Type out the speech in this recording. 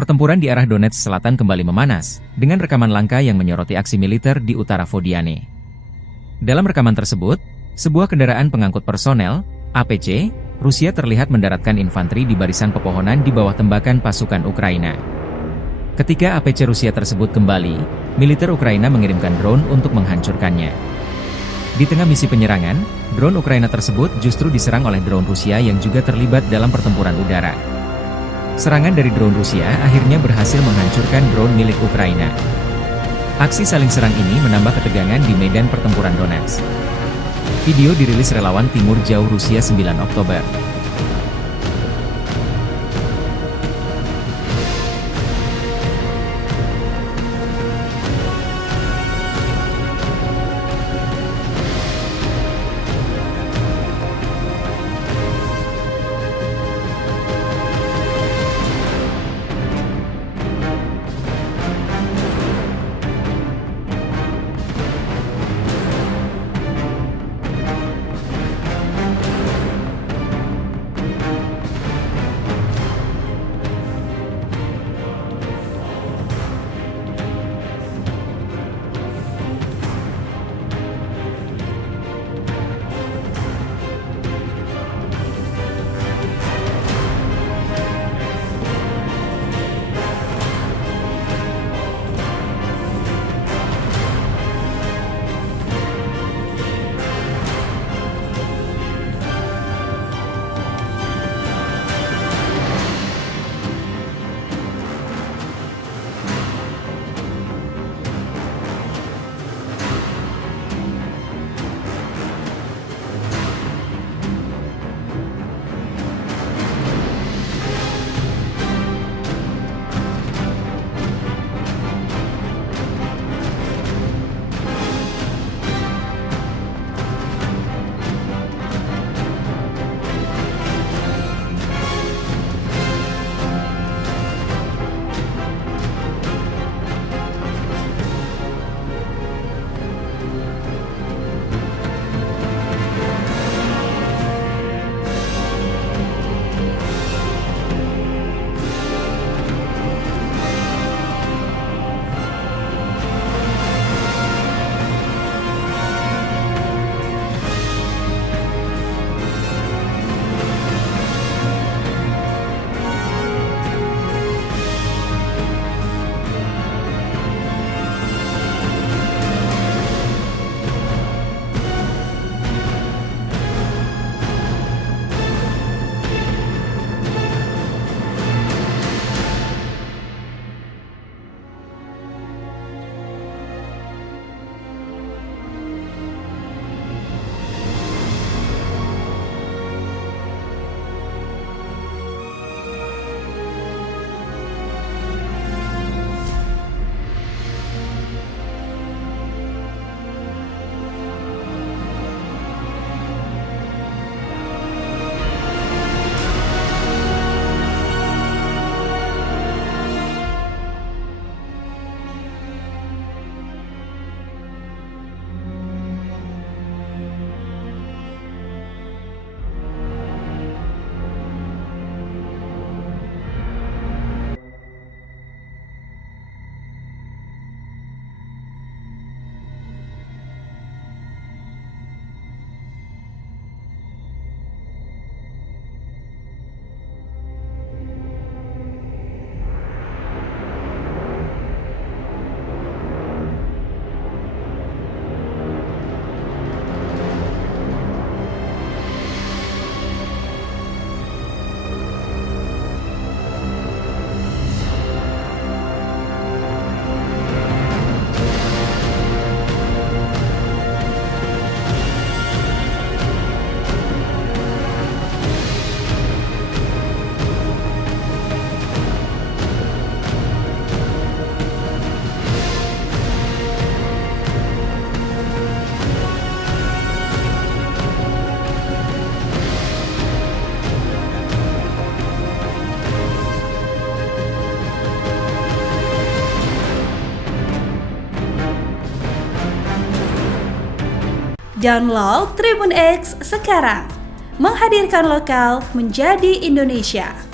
Pertempuran di arah Donetsk Selatan kembali memanas, dengan rekaman langka yang menyoroti aksi militer di utara Vodiane. Dalam rekaman tersebut, sebuah kendaraan pengangkut personel, APC, Rusia terlihat mendaratkan infanteri di barisan pepohonan di bawah tembakan pasukan Ukraina. Ketika APC Rusia tersebut kembali, militer Ukraina mengirimkan drone untuk menghancurkannya. Di tengah misi penyerangan, drone Ukraina tersebut justru diserang oleh drone Rusia yang juga terlibat dalam pertempuran udara. Serangan dari drone Rusia akhirnya berhasil menghancurkan drone milik Ukraina. Aksi saling serang ini menambah ketegangan di medan pertempuran Donetsk. Video dirilis relawan Timur Jauh Rusia 9 Oktober. Download Tribun X sekarang, menghadirkan lokal menjadi Indonesia.